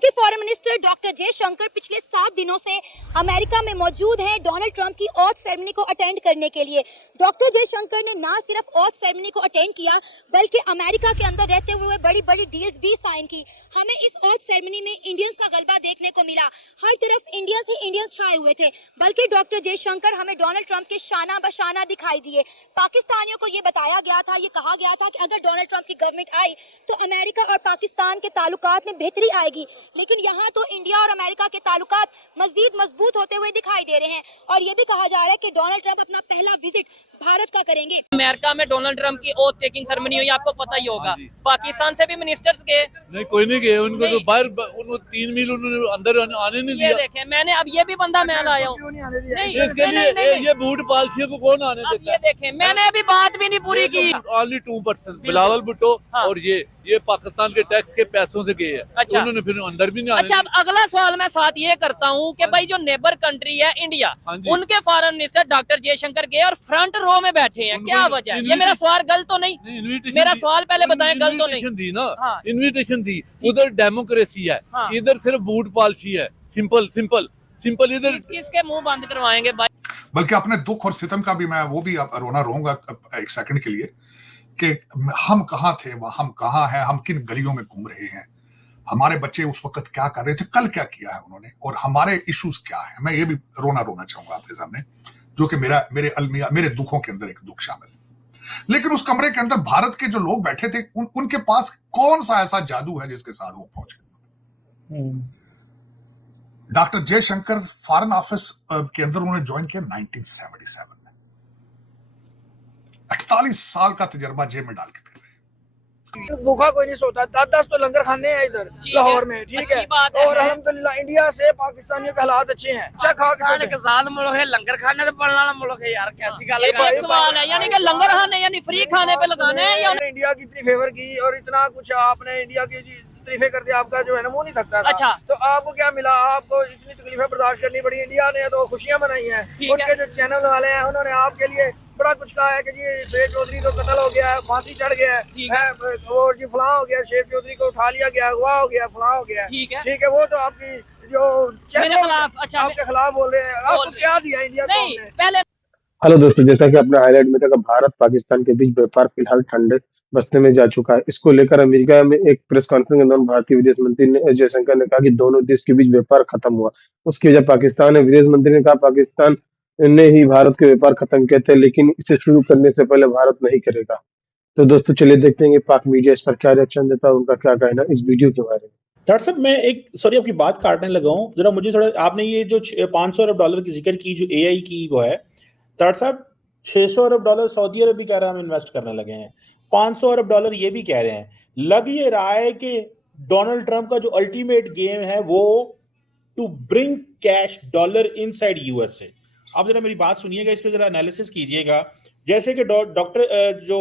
के foreign minister doctor Jaishankar पिछले 7 दिनों से अमेरिका में मौजूद हैं डोनाल्ड ट्रंप की ऑथ सेरेमनी को अटेंड करने के लिए। डॉक्टर जयशंकर ने ना सिर्फ ऑथ सेरेमनी को अटेंड किया बल्कि अमेरिका के अंदर रहते हुए बड़ी बड़ी डील्स भी साइन की। हमें इस ऑथ सेरेमनी में इंडियंस का गलबा देखने को मिला, हर तरफ इंडियंस ही इंडियंस छाए हुए थे, बल्कि डॉक्टर जयशंकर हमें डोनाल्ड ट्रंप के शाना बशाना दिखाई दिए। पाकिस्तानियों को ये बताया गया था, ये कहा गया था कि अगर डोनाल्ड ट्रंप की गवर्नमेंट आई तो अमेरिका और पाकिस्तान के ताल्लुकात में बेहतरी आएगी, लेकिन यहाँ तो इंडिया और अमेरिका के ताल्लुकात मजीद मजबूत होते हुए दिखाई दे रहे हैं। और ये भी कहा जा रहा है कि डोनाल्ड ट्रंप अपना पहला विजिट भारत का करेंगे। अमेरिका में डोनाल्ड ट्रंप की ओथ टेकिंग सेरेमनी हुई, आपको पता ही होगा। पाकिस्तान से भी मिनिस्टर्स गए? नहीं, कोई नहीं गए। उनको तो बाहर, उनको 3 मील उन्होंने अंदर आने नहीं दिया। ये देखें, मैंने अब ये भी बंदा मैं लाया हूँ। नहीं, इसके लिए ये बूट पालसियों को कौन आने अब देता ये देखें, मैंने अभी बात भी नहीं पूरी की। ओनली 2% बिलावल भुट्टो और ये पाकिस्तान के टैक्स के पैसों से गए हैं। अच्छा, उन्होंने फिर अंदर भी नहीं आने अच्छा, अब अगला सवाल मैं साथ ये करता हूँ कि भाई जो नेबर कंट्री है इंडिया, उनके फॉरेन मिनिस्टर डॉक्टर जयशंकर गए और फ्रंट रो में बैठे हैं, क्या वजह है? ये मेरा सवाल गलत तो नहीं? मेरा सवाल पहले बताएं, गलत तो नहीं? दी ना, इन्विटेशन दी। उधर डेमोक्रेसी है, इधर सिर्फ बूट पॉलिसी है। Simple simple simple. इधर किसके मुंह बंद करवाएंगे भाई? बल्कि अपने दुख और सितम का भी मैं वो भी रोना रोऊंगा एक सेकंड के लिए कि हम कहाँ थे, हम कहाँ हैं, हम किन गलियों में घूम रहे हैं, हमारे बच्चे उस वक्त क्या कर रहे थे, कल क्या किया है उन्होंने, और हमारे इश्यूज क्या है। मैं ये भी रोना चाहूंगा आपके सामने, जो कि मेरे दुखों के अंदर एक दुख शामिल है। लेकिन उस कमरे के अंदर भारत के जो लोग बैठे थे, उनके पास कौन सा ऐसा जादू है जिसके साथ वो पहुंचे। डॉक्टर जयशंकर फॉरेन ऑफिस के अंदर उन्होंने ज्वाइन किया 1977 में। 48 साल का तजर्बा जेब में डाल के फिर रहे। भूखा कोई नहीं सोता। 10 तो लंगर खाने हैं इधर लाहौर में, ठीक है। और अल्हम्दुलिल्लाह इंडिया से पाकिस्तानियों के हालात अच्छे हैं। अच्छा खा के किसान मुल्क है, लंगर खाने से पढ़ने वाला मुल्क है यार, कैसी गल है? एक सवाल है, यानी कि लंगर खाने यानी फ्री खाने पे लगाने हैं या इंडिया की इतनी फेवर की और इतना कुछ आपने इंडिया की तकलीफें करते, आपका जो है ना मुंह नहीं थकता था। अच्छा, तो आपको क्या मिला? आपको इतनी तकलीफें बर्दाश्त करनी पड़ी। इंडिया ने तो खुशियां मनाई हैं। उनके जो चैनल वाले हैं उन्होंने आपके लिए बड़ा कुछ कहा है कि जी शेख चौधरी को कत्ल हो गया है, फांसी चढ़ गया है, वो जी फलां हो गया, शेख चौधरी को उठा लिया गया, अगवा हो गया, फलां हो गया, ठीक है। वो तो आपकी जो चैनल आपके खिलाफ बोल रहे हैं। आपको क्या दिया इंडिया को? हेलो दोस्तों, जैसा कि आपने हाईलाइट में देखा, भारत पाकिस्तान के बीच व्यापार फिलहाल ठंडे बस्ते में जा चुका है। इसको लेकर अमेरिका में एक प्रेस कॉन्फ्रेंस के दौरान भारतीय विदेश मंत्री ने जयशंकर ने कहा कि दोनों देश के बीच व्यापार खत्म हुआ। उसकी वजह पाकिस्तान है। विदेश मंत्री ने कहा पाकिस्तान ने ही भारत के व्यापार खत्म किए थे, लेकिन इसे शुरू करने से पहले भारत नहीं करेगा। तो दोस्तों चलिए देखते हैं कि पाक मीडिया इस पर क्या रिएक्शन देता है, उनका क्या कहना इस वीडियो के बारे में। डॉक्टर साहब, मैं एक सॉरी आपकी बात काटने लगा हूँ जरा, मुझे थोड़ा आपने ये जो 500 अरब डॉलर की जिक्र की जो AI की वो है, डॉक्टर साहब 600 अरब डॉलर सऊदी अरब भी कह रहा है हम इन्वेस्ट करने लगे हैं, 500 अरब डॉलर ये भी कह रहे हैं। लग ये रहा है कि डोनाल्ड ट्रंप का जो अल्टीमेट गेम है वो to bring cash dollar inside USA. आप जरा मेरी बात सुनिएगा, इस पे जरा एनालिसिस कीजिएगा। जैसे कि डॉक्टर जो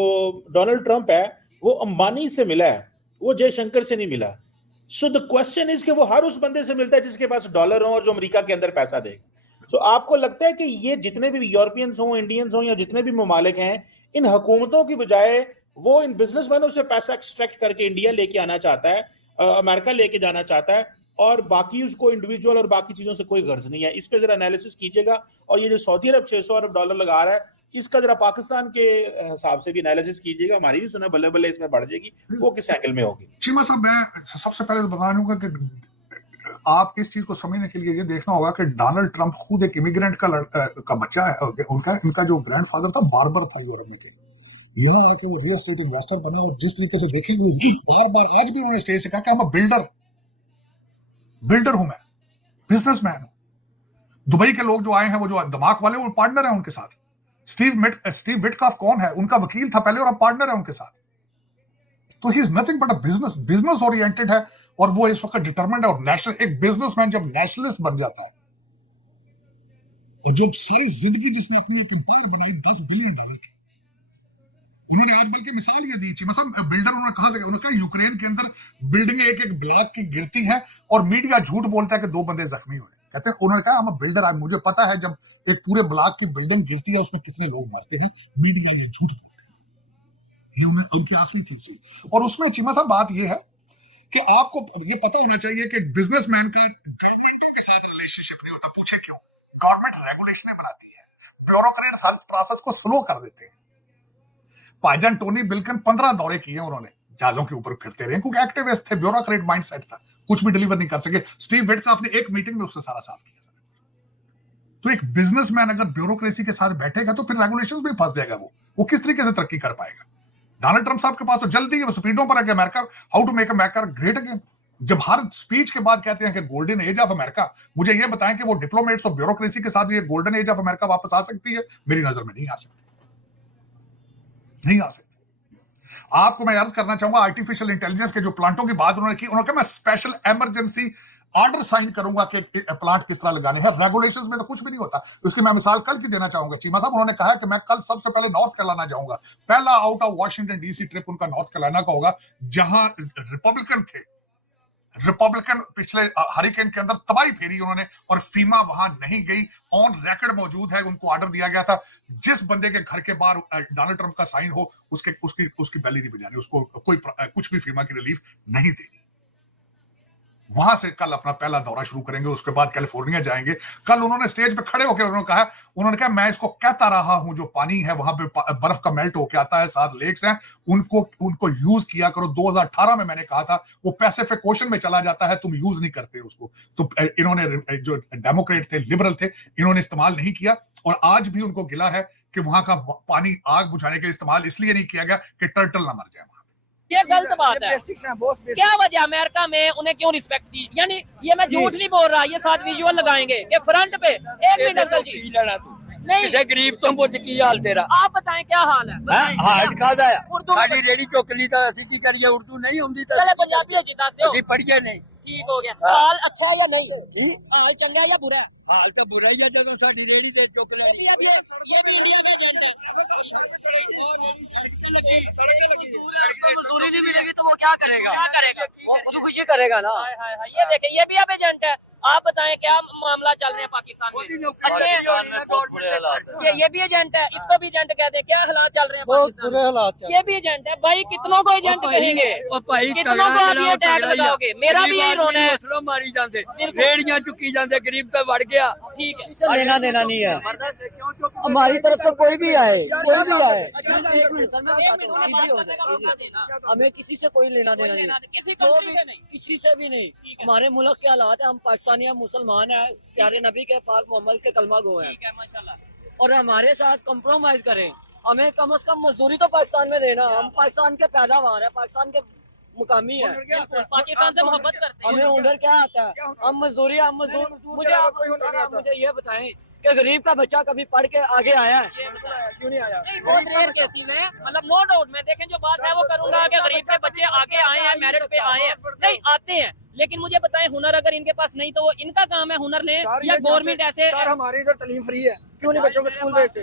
डोनाल्ड ट्रंप है वो अंबानी से मिला है, वो जयशंकर से नहीं मिला। सो द क्वेश्चन इज कि वो हर उस बंदे से मिलता है जिसके पास डॉलर हो और जो अमेरिका के अंदर पैसा देगा। सो आपको लगता है कि ये जितने भी यूरोपियंस हों, इंडियंस हों या जितने भी ममालिक हैं, इन हुकूमतों की बजाय वो इन बिजनेसमैनों से पैसा एक्सट्रैक्ट करके इंडिया लेके आना चाहता है, अमेरिका लेके जाना चाहता है, और बाकी उसको इंडिविजुअल और बाकी चीजों से कोई गर्ज नहीं है। इस पे जरा एनालिसिस कीजिएगा। और ये जो सऊदी अरब 600 अरब डॉलर लगा रहा है, इसका जरा पाकिस्तान के हिसाब से भी एनालिसिस कीजिएगा। हमारी भी सुना बल्ले बल्ले इसमें बढ़ जाएगी, वो किस साइकिल में होगी? चीमा साहब, मैं सबसे पहले तो बता दूंगा कि आप इस चीज को समझने के लिए ये देखना होगा कि डोनाल्ड ट्रंप खुद एक इमिग्रेंट का बच्चा है। इनका जो ग्रैंडफादर था बार्बर था यूरोप में के। यह है कि वो रियल एस्टेट इन्वेस्टर बने, और जिस तरीके से देखेंगे बार आज भी उन्होंने स्टेज से कहा कि मैं बिल्डर हूं, मैं बिजनेसमैन हूं। दुबई के लोग जो आए हैं, वो जो दिमाग वाले, वो पार्टनर है उनके साथ। स्टीव विटकॉफ कौन है? उनका वकील था पहले और अब पार्टनर है उनके साथ। तो he is nothing but a business oriented है, और वो इस वक्त डिटरमिन्ड है। और नेशनल, एक बिजनेसमैन जब नेशनलिस्ट बन जाता है, और जो सारी जिंदगी जिसने अपनी कंपाउंड बनाई $10 बिलियन की, उन्होंने आज बल्कि मिसाल ये दी, बिल्डर उन्होंने कहा से, उन्होंने कहा यूक्रेन के अंदर बिल्डिंगें एक ब्लॉक की गिरती हैं और मीडिया झूठ बोलता है कि 2 बंदे जख्मी हुए। कहते हैं, उन्होंने कहा हम बिल्डर, मुझे पता है जब एक पूरे ब्लॉक की बिल्डिंग गिरती है उसमें कितने लोग मरते हैं, मीडिया ये झूठ बोलते हैं। ये उनकी आखिरी चीज थी। और उसमें चीमा साहब बात ये है कि आपको ये पता होना चाहिए कि बिजनेसमैन का गवर्नमेंट के साथ रिलेशनशिप नहीं होता। पूछे क्यों? गवर्नमेंट रेगुलेशनें बनाती है, ब्यूरोक्रेट्स हर प्रोसेस को स्लो कर देते हैं। भाईजान टोनी बिल्किन 15 दौरे किए उन्होंने, जहाजों के ऊपर फिरते रहे क्योंकि एक्टिविस्ट थे, ब्यूरोक्रेट माइंडसेट था, कुछ भी डिलीवर नहीं कर सके। स्टीव विटकॉफ ने एक मीटिंग में उससे सारा साफ किया। तो एक बिजनेसमैन अगर ब्यूरोक्रेसी के साथ बैठेगा तो फिर रेगुलेशंस में फंस जाएगा। वो किस तरीके से तरक्की कर पाएगा? डोनाल्ड ट्रंप साहब के पास तो जल्दी है, वो स्पीडों पर है कि America, how to make America great again. जब हर स्पीच के बाद कहते हैं कि गोल्डन एज ऑफ अमेरिका, मुझे ये बताएं कि वो डिप्लोमेट्स और ब्यूरोक्रेसी के साथ ये गोल्डन एज ऑफ अमेरिका वापस आ सकती है? मेरी नजर में नहीं आ सकती, नहीं आ सकती। आपको मैं अर्ज करना चाहूंगा, आर्टिफिशियल इंटेलिजेंस के जो प्लांटों की बात उन्होंने की, उन्होंने कहा मैं स्पेशल इमरजेंसी ऑर्डर साइन करूंगा कि प्लांट किस तरह लगाने हैं। रेगुलेशंस में तो कुछ भी नहीं होता। उसकी मैं मिसाल कल की देना चाहूंगा। चीमा साहब उन्होंने कहा कि मैं कल सबसे पहले नॉर्थ कैरोलिना जाऊंगा। पहला out of Washington DC trip उनका नॉर्थ कैरोलिना का होगा, जहां रिपब्लिकन थे। रिपब्लिकन पिछले हरिकेन के अंदर तबाही फेरी उन्होंने, और फीमा वहां नहीं गई। ऑन रिकॉर्ड मौजूद है, उनको ऑर्डर दिया गया था जिस बंदे के घर के बाहर डोनाल्ड ट्रंप का साइन हो उसकी बैली नहीं बजानी, उसको कोई कुछ भी फीमा की रिलीफ नहीं देनी। वहां से कल अपना पहला दौरा शुरू करेंगे, उसके बाद कैलिफोर्निया जाएंगे। कल उन्होंने स्टेज पे खड़े होकर उन्होंने कहा मैं इसको कहता रहा हूं, जो पानी है वहां पे बर्फ का मेल्ट होके आता है, 7 लेक्स हैं, उनको यूज किया करो। 2018 में मैंने कहा था वो पैसिफिक ओशन में चला जाता है, तुम यूज नहीं करते उसको। तो इन्होंने, जो डेमोक्रेट थे, लिबरल थे, इन्होंने इस्तेमाल नहीं किया। और आज भी उनको गिला है कि वहां का पानी आग बुझाने के लिए इस्तेमाल इसलिए नहीं किया गया कि टर्टल ना मर जाए। ये गलत बात है। क्या वजह अमेरिका में उन्हें क्यों रिस्पेक्ट दी? यानी ये मैं झूठ नहीं बोल रहा, ये साथ विजुअल लगाएंगे कि फ्रंट पे। एक मिनट अंकल जी, नहीं गरीब तो मुझ की हाल तेरा, आप बताएं क्या हाल है? हार्ड खादा है उर्दू साडी रेडी चुकली तो ਅਸੀਂ ਕੀ ਕਰੀਏ? ਉਰਦੂ ਨਹੀਂ ਹੁੰਦੀ ਤਾਂ चले पंजाबी है जी, दस दो। ਅਸੀਂ ਪੜ੍ਹੀਏ ਨਹੀਂ। ठीक हो गया। हाल अच्छा या नहीं? हाल चंगा या बुरा? हाल तो बुरा ही है ਜਦੋਂ ਸਾਡੀ रेडी ਤੇ चुक लो। ये भी इंडिया का एजेंट है। मजदूरी नहीं मिलेगी तो वो क्या करेगा? क्या करेगा? वो खुदकुशी करेगा ना। ये देखें, ये भी अब एजेंट है। आप बताएं क्या मामला चल रहे हैं पाकिस्तान में? अच्छे ये भी एजेंट है, इसको भी एजेंट कहते हैं। क्या हालात चल रहे हैं पाकिस्तान में? ये भी एजेंट है भाई। कितनों को एजेंट कहेंगे? कितनों को आप ये टैग लगाओगे? मेरा भी यही रोना है। मारी जाते, रेड़ियां चुकी जाते, गरीब का बढ़ गया। ठीक है, लेना देना नहीं है हमारी तरफ से। कोई भी आए, कोई भी आए, हमें किसी से कोई लेना देना नहीं, किसी कंट्री से नहीं, किसी से भी नहीं। हमारे मुल्क के हालात है, हम पाकिस्तानी हैं, मुसलमान हैं, प्यारे नबी के पाक मोहम्मद के कलमा गो हैं, और हमारे साथ कॉम्प्रोमाइज करें। हमें कम से कम मजदूरी तो पाकिस्तान में देना। हम पाकिस्तान के पैदावार है, पाकिस्तान के मुकामी है, पाकिस्तान से मोहब्बत करते हैं। हमें हुनर क्या आता है? हम मजदूरी, हम मजदूर। मुझे ये बताएं कि गरीब का बच्चा कभी पढ़ के आगे आया है? क्यों नहीं आया? बहुत रेयर केसेस हैं, मतलब नो डाउट। मैं देखें जो बात है वो करूंगा कि गरीब के बच्चे आगे आए हैं, मेरिट पे आए हैं, नहीं आते हैं। लेकिन मुझे बताएं, हुनर अगर इनके पास नहीं तो वो इनका काम है हुनर ले, या गवर्नमेंट ऐसे? सर हमारी इधर तालीम फ्री है, क्यों नहीं बच्चों को स्कूल भेजते?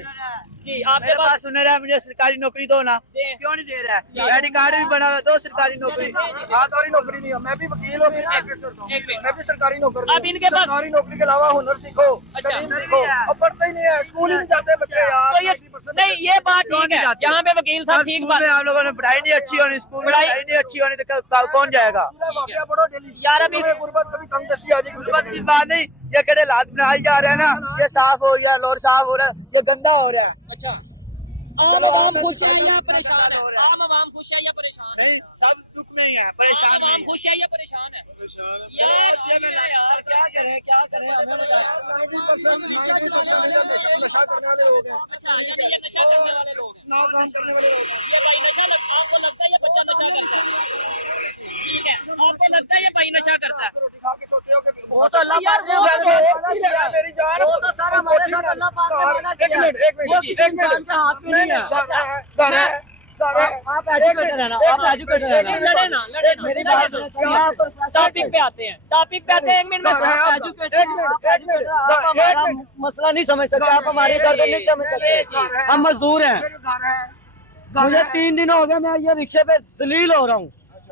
जी आपके पास हुनर है, मुझे सरकारी नौकरी दो ना। क्यों नहीं दे रहा है? आईडी कार्ड भी बना हुआ, दो सरकारी नौकरी। सरकारी नौकरी नहीं है, मैं भी वकील हूँ, मैं भी सरकारी नौकरी। अब इनके पास सरकारी नौकरी के अलावा हुनर सीखो, तालीम सीखो। अब पढ़ते ही नहीं है, स्कूल ही नहीं जाते बच्चे यार। तो ये नहीं, ये बात ठीक है, जहाँ पे वकील साहब ठीक बात। आप लोगों ने पढ़ाई नहीं अच्छी होनी, स्कूल पढ़ाई नहीं अच्छी होनी तो कौन जाएगा यार? अभी गुर्बत कभी कम दस्ती आ जाएगी। की बात नहीं, ये कहते हालात बनाए जा रहे हैं ना, ये साफ हो गया, लोर साफ हो रहा है, ये गंदा हो रहा है। अच्छा, आम आवाम खुश है या परेशान है? आम आवाम खुश है या परेशान है? सब दुख में ही है, परेशान आम खुश है या परेशान है? यार क्या करें, क्या करें? हमें नशा करने वाले हो गए, अच्छा, यानी ये नशा करने वाले लोग हैं, नाव काम करने वाले लोग हैं। ये भाई नशा आपको लगता है ये बच्चा नशा करता है? ठीक है, आपको लगता है ये भाई नशा करता है? रोटी खा के सोते हो कि वो तो अल्लाह पाक ने मेरी जान, वो तो सारा हमारे साथ अल्लाह पाक ने वादा किया है। वो किसी इंसान के हाथ में नहीं है। आप एजुकेटेड है ना, आप एजुकेटेड है ना। लड़े ना, लड़े ना। मेरी बात सुनो, टॉपिक पे आते हैं, टॉपिक पे आते हैं। एक मिनट में आप एजुकेटेड हैं, आप हमारा मसला नहीं समझ सकते, आप हमारी दर्द नहीं समझ सकते। हम मजदूर हैं, मुझे 3 दिन हो गए, मैं ये रिक्शे पे जलील हो रहा हूँ।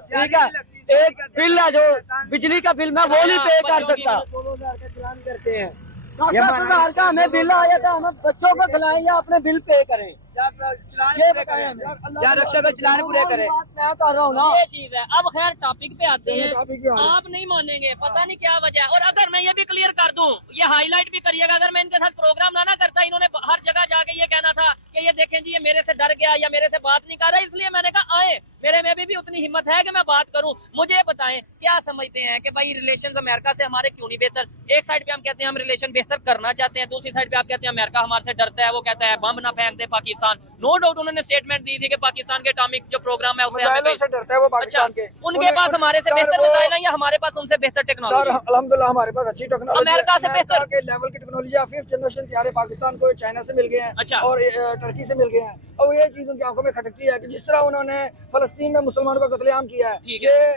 ठीक है, एक बिल है जो बिजली का बिल, मैं वो नहीं पे कर सकता। 2000 का चलान करते हैं, 10,000 का हमें बिल आया था, हम बच्चों को खिलाएं या अपने बिल पे करें। ये बताएं हमें यार, रक्षा का चलान पूरे करें। मैं कर रहा हूँ ना, ये चीज है। अब खैर टॉपिक पे आते हैं, टॉपिक पे आ रहे हैं। आप नहीं मानेंगे, पता नहीं क्या वजह है। और अगर मैं ये भी क्लियर कर दूं, ये हाईलाइट भी करिएगा, अगर मैं इनके साथ प्रोग्राम ना करता, इन्होंने हर जगह जाके ये कहना था कि ये देखें जी ये मेरे से डर गया या मेरे से बात नहीं कर रहा, इसलिए मैंने कहा आए, मेरे में भी उतनी हिम्मत है कि मैं बात करूं। मुझे बताएं क्या समझते हैं कि भाई रिलेशंस अमेरिका से हमारे क्यों नहीं बेहतर? एक साइड पे हम कहते हैं हम रिलेशन बेहतर करना चाहते हैं, दूसरी साइड पे आप कहते हैं अमेरिका हमारे से डरता है, वो कहता है बम ना फेंक दे पाकिस्तान। नो डाउट उन्होंने स्टेटमेंट दी थी कि पाकिस्तान के एटॉमिक जो प्रोग्राम है उसे मिसाइलों से डरता है वो पाकिस्तान के। उनके पास हमारे से बेहतर मिसाइल है या हमारे पास उनसे बेहतर सर टेक्नोलॉजी? अल्हम्दुलिल्लाह हमारे पास अच्छी टेक्नोलॉजी, अमेरिका से बेहतर के लेवल की टेक्नोलॉजी है। 5th जनरेशन तैयार है, पाकिस्तान को चाइना से मिल गए हैं अच्छा। और टर्की से मिल गए हैं। और ये चीज उनकी आंखों में खटकती है कि जिस तरह उन्होंने फलस्तीन में मुसलमानों का कत्लेआम किया है। ठीक है,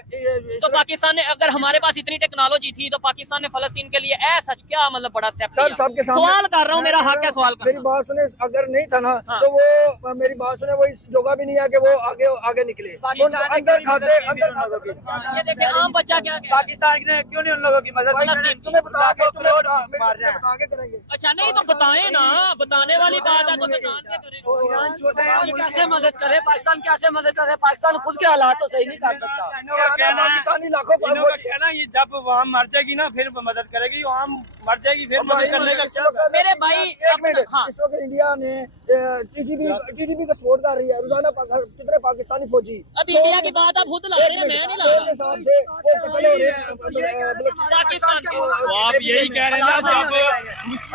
तो पाकिस्तान ने, अगर हमारे पास इतनी टेक्नोलॉजी थी तो पाकिस्तान ने फलस्तीन के लिए ऐसा क्या मतलब बड़ा स्टेप सर लिया? सबके सामने सवाल कर रहा हूँ, मेरा हक है सवाल मेरी करना। बात सुने, अगर नहीं था ना हाँ। तो वो मेरी बात सुने, वो इस जोगा भी नहीं है कि वो आगे आगे निकले। अंदर खाते ये देखिए आम बच्चा क्या कह रहा है। पाकिस्तान ने क्यों नहीं उन लोगों की मदद फलस्तीन तुम्हें बता के मार रहे हैं। बता के करेंगे। अच्छा नहीं तो बताएं ना, बताने वाली बात है तो बता के करें। ईरान छोटा है, कैसे मदद करे पाकिस्तान, कैसे मदद करे पाकिस्तान? खुद के हालात तो सही नहीं कर सकता। पाकिस्तानी लाखों कहना ये जब वहाँ मर जाएगी ना फिर मदद करेगी, वहाँ मर जाएगी फिर मदद करने का क्या? मेरे भाई एक मिनट, हाँ। इस वक्त इंडिया ने टीटीपी का सपोर्ट कर रही है रोजाना। कितने पाकिस्तानी फौजी अब इंडिया की बात आप खुद ला रहे हैं, मैं नहीं ला रहा। के हिसाब से वो कत्ल हो रहे हैं पाकिस्तान के तो आप यही कह रहे हैं ना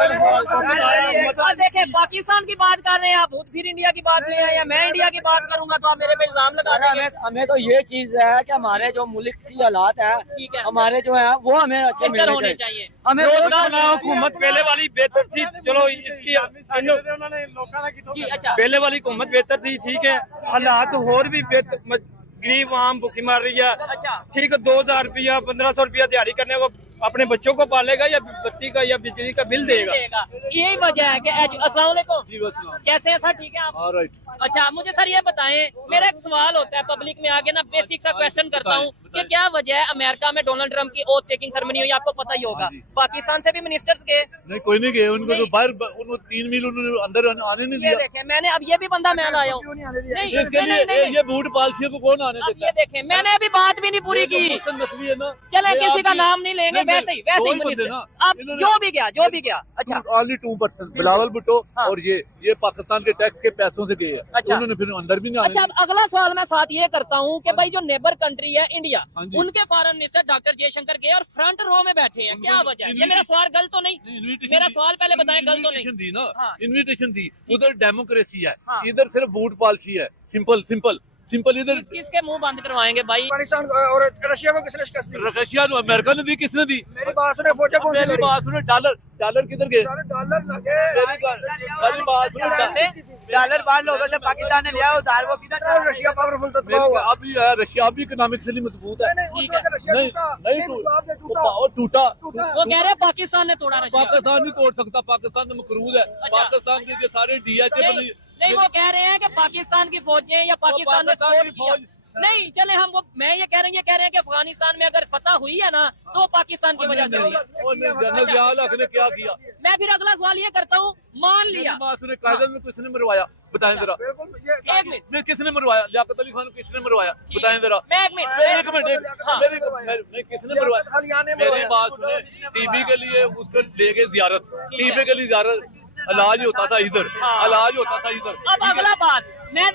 जब अब देखें पाकिस्तान की बात कर रहे हैं आप, फिर इंडिया की बात ले आए हैं। मैं इंडिया की बात करूंगा तो आप मेरे पे इल्जाम लगा सर, देंगे। हमें तो ये चीज है कि हमारे जो मुल्क की हालात है, ठीक है। हमारे जो है वो हमें अच्छे बेहतर मिलने होने चाहिए। चाहिए। हमें हुकूमत पहले वाली बेहतर थी, चलो इसकी जी अच्छा, पहले वाली हुकूमत बेहतर थी, ठीक है। हालात और भी बेहतर, गरीब आम भूखी मार रही है, अच्छा ठीक है। 2000 रुपया 1500 रुपया दिहाड़ी करने को अपने बच्चों को पालेगा या बत्ती का या बिजली का बिल देगा? यही वजह है कि अस्सलाम वालेकुम, जी अस्सलाम। कैसे हैं सर? ठीक है आप? ऑलराइट। अच्छा मुझे सर ये बताएं, मेरा एक सवाल होता है पब्लिक में आगे ना, बेसिक सा क्वेश्चन करता हूँ कि क्या वजह है अमेरिका में डोनाल्ड ट्रम्प की ओथ टेकिंग सेरेमनी हुई, आपको पता ही होगा। पाकिस्तान से भी मिनिस्टर्स गए? नहीं कोई नहीं गए, उनको तो बाहर उनको 3 मील उन्होंने अंदर आने नहीं ये दिया। देखें, मैंने अब ये भी बंदा मैं लाया हूँ। नहीं, इसके नहीं, लिए नहीं, ये बूट पॉलिसी को कौन आने अब देता ये देखें, मैंने अभी बात भी नहीं पूरी की। नस्ली है ना, चले ये किसी का आपकी- नाम नहीं लेंगे, नहीं, वैसे ही दो ही मिनिस्टर। बंदे ना, अब इन्होंने- जो भी गया अच्छा ओनली 2% बिलावल भुट्टो हाँ। और ये पाकिस्तान के टैक्स के पैसों से गए हैं। अच्छा। उन्होंने फिर अंदर भी नहीं आने अच्छा, अब अगला सवाल मैं साथ ये करता हूँ कि भाई जो नेबर कंट्री है इंडिया, हाँ जी। उनके फॉरेन मिनिस्टर डॉक्टर जयशंकर गए और फ्रंट रो में बैठे हैं, क्या वजह है? ये मेरा सवाल गलत तो नहीं? इनविटेशन मेरा दी- सवाल पहले बताएं, गलत तो नहीं? इनविटेशन दी ना, हाँ। इनविटेशन दी। उधर डेमोक्रेसी है, हाँ। इधर सिर्फ बूट पॉलिसी है। सिंपल सिंपल सिंपल इधर किसके मुंह बंद करवाएंगे भाई? पाकिस्तान और रशिया को किसने शिकस्त दी? रशिया ने अमेरिका ने दी, किसने दी? मेरी बात सुने, फौजा कौन सी मेरी लड़ी? बात सुने, डॉलर किधर गए? सारे डॉलर लगे। मेरी बात सुने, कैसे? डॉलर बाहर लोगों से पाकिस्तान ने लिया उधार, वो किधर? रशिया पावरफुल तो तबाह हुआ। अभी है रशिया भी इकोनॉमिकली मजबूत है। नहीं, उस वक्त रशिया नहीं टूटा। नहीं तो आपने टूटा। वो कह रहे हैं पाकिस्तान ने तोड़ा रशिया। पाकिस्तान नहीं तोड़ सकता, पाकिस्तान तो मकरूज है। पाकिस्तान के सारे DHA नहीं, वो कह रहे हैं कि पाकिस्तान की फौजें या पाकिस्तान ने पाकिस्तान की सपोर्ट किया। नहीं चले हम वो, मैं ये कह रहे हैं कि अफगानिस्तान में अगर फतह हुई है ना तो पाकिस्तान की वजह से हुई है। जनरल जियाउल हक ने क्या किया? मैं फिर अगला सवाल ये करता हूँ, मान लिया सुने कायदे में किसने मरवाया? बताएं जरा। एक मिनट, नहीं किसने मरवाया? लियाकत अली खान को किसने मरवाया? बताएं जरा। मैं एक मिनट किसने मरवाया? मेरी बात सुने, टीबी के लिए उसको ले गए जियारत, टीबी के लिए जियारत, इलाज होता था इधर, इलाज होता था इधर। अब अगला बात मैं ये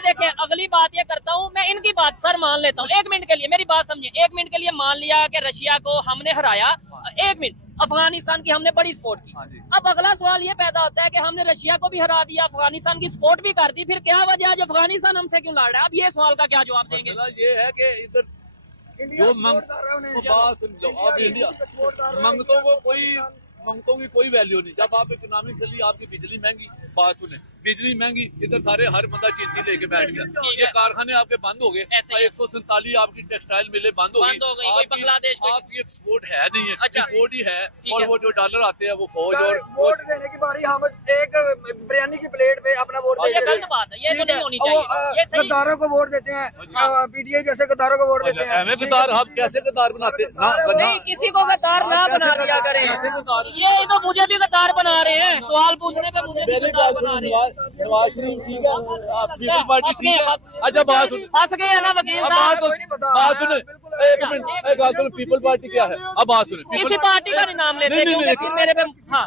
देखें अगली बात ये करता हूँ, मैं इनकी बात सर मान लेता हूँ। 1 मिनट के लिए मेरी बात समझे, 1 मिनट के लिए मान लिया कि रशिया को हमने हराया, 1 मिनट अफगानिस्तान की हमने बड़ी सपोर्ट की। अब अगला सवाल ये पैदा होता है कि हमने रशिया को भी हरा दिया, अफगानिस्तान की सपोर्ट भी कर दी, फिर क्या वजह है जो अफगानिस्तान हमसे क्यों लड़ रहा है? अब ये सवाल का क्या जवाब देंगे? ये है कि इधर जो आप इंडिया मंगतों की कोई वैल्यू नहीं। जब आप इकोनॉमिकली आपकी बिजली महंगी, बात सुने, बिजली महंगी, इधर सारे हर बंदा चींटी लेके बैठ गया। ये कारखाने आपके बंद हो गए, 147 आपकी टेक्सटाइल मिलें बंद हो गई, कोई बांग्लादेश आपकी एक्सपोर्ट है नहीं है, अच्छा। इंपोर्ट ही है। और वो जो डॉलर आते हैं वो फौज और वोट देने की बारी, हम एक बिरयानी की प्लेट पे अपना वोट ये देते गलत बात है, ये तो नहीं होनी चाहिए। ये सही गद्दारों को वोट देते हैं, PTI जैसे गद्दारों को वोट देते हैं। गद्दार, आप कैसे गद्दार बनाते? नहीं, किसी को गद्दार ना बना दिया करें। ये तो मुझे भी कतार बना रहे हैं, सवाल पूछने पे मुझे भी कतार बना रहे हैं। नवाज शरीफ ठीक है, पीपल पार्टी ठीक है। अच्छा बात सुन, फंस गए है ना वकील अब साहब। बात सुन, एक मिनट, एक बात सुन, पीपल पार्टी क्या है? अब बात सुन, किसी पार्टी का नहीं नाम लेते नहीं, क्योंकि नहीं, फिर मेरे पे हाँ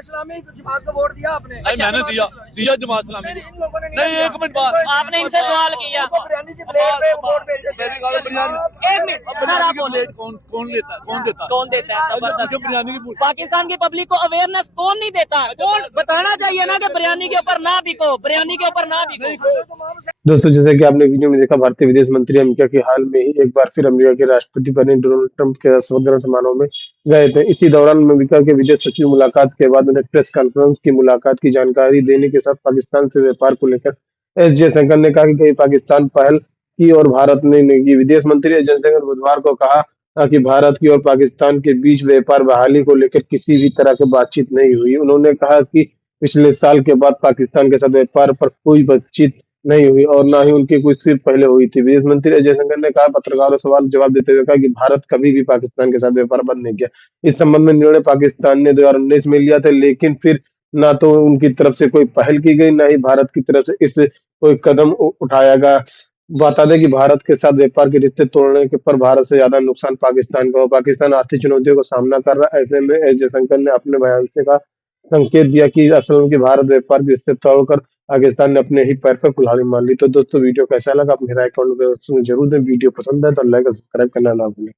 इस्लामी जमात को वोट दिया आपने? मैंने दिया जमात इस्लामी इन लोगों ने नहीं, एक मिनट बात, आपने इनसे सवाल किया। उनको बिरयानी की प्लेट पे वोट भेजे थे। मेरी बात बिरयानी, एक मिनट सर, आप बोले कौन लेता है? कौन देता है? कौन देता है? मुझे बिरयानी की पाकिस्तान की पब्लिक को अवेयरनेस कौन नहीं देता? कौन बताना चाहिए ना कि बिरयानी के ऊपर ना बिको, बिरयानी के ऊपर ना बिको। दोस्तों, जैसे कि आपने वीडियो में देखा, भारतीय विदेश मंत्री अमेरिका के हाल में ही एक बार फिर अमेरिका के राष्ट्रपति बने डोनाल्ड ट्रंप के स्वग्रहण समारोह में गए थे। इसी दौरान अमेरिका के विदेश सचिव मुलाकात के बाद उन्हें प्रेस कॉन्फ्रेंस की मुलाकात की जानकारी देने के साथ पाकिस्तान से व्यापार को लेकर एस जयशंकर ने कहा कि कहीं पाकिस्तान पहल की और भारत ने नहीं की। विदेश मंत्री एस जयशंकर बुधवार को कहा कि भारत की और पाकिस्तान के बीच व्यापार बहाली को लेकर किसी भी तरह की बातचीत नहीं हुई। उन्होंने कहा कि पिछले साल के बाद पाकिस्तान के साथ व्यापार पर कोई बातचीत नहीं हुई और ना ही उनकी कुछ सिर्फ पहले हुई थी। विदेश मंत्री एस जयशंकर ने कहा, पत्रकारों सवाल जवाब देते हुए कहा कि भारत कभी भी पाकिस्तान के साथ व्यापार बंद नहीं किया। इस संबंध में निर्णय पाकिस्तान ने 2019 में लिया था, लेकिन फिर ना तो उनकी तरफ से कोई पहल की गई, ना ही भारत की तरफ से इस कोई कदम उठाया गया। बता दें कि भारत के साथ व्यापार के रिश्ते तोड़ने के पर भारत से ज्यादा नुकसान पाकिस्तान का हो। पाकिस्तान आर्थिक चुनौतियों का सामना कर रहा है। ऐसे में एस जयशंकर ने अपने बयान से कहा संकेत दिया कि असल में कि भारत व्यापार के रिश्ते तोड़कर पाकिस्तान ने अपने ही पैर पर कुल्हाड़ी मान ली। तो दोस्तों, वीडियो कैसा लगा अपनी राय कमेंट में जरूर दें। वीडियो पसंद है तो लाइक और सब्सक्राइब करना ना भूलें।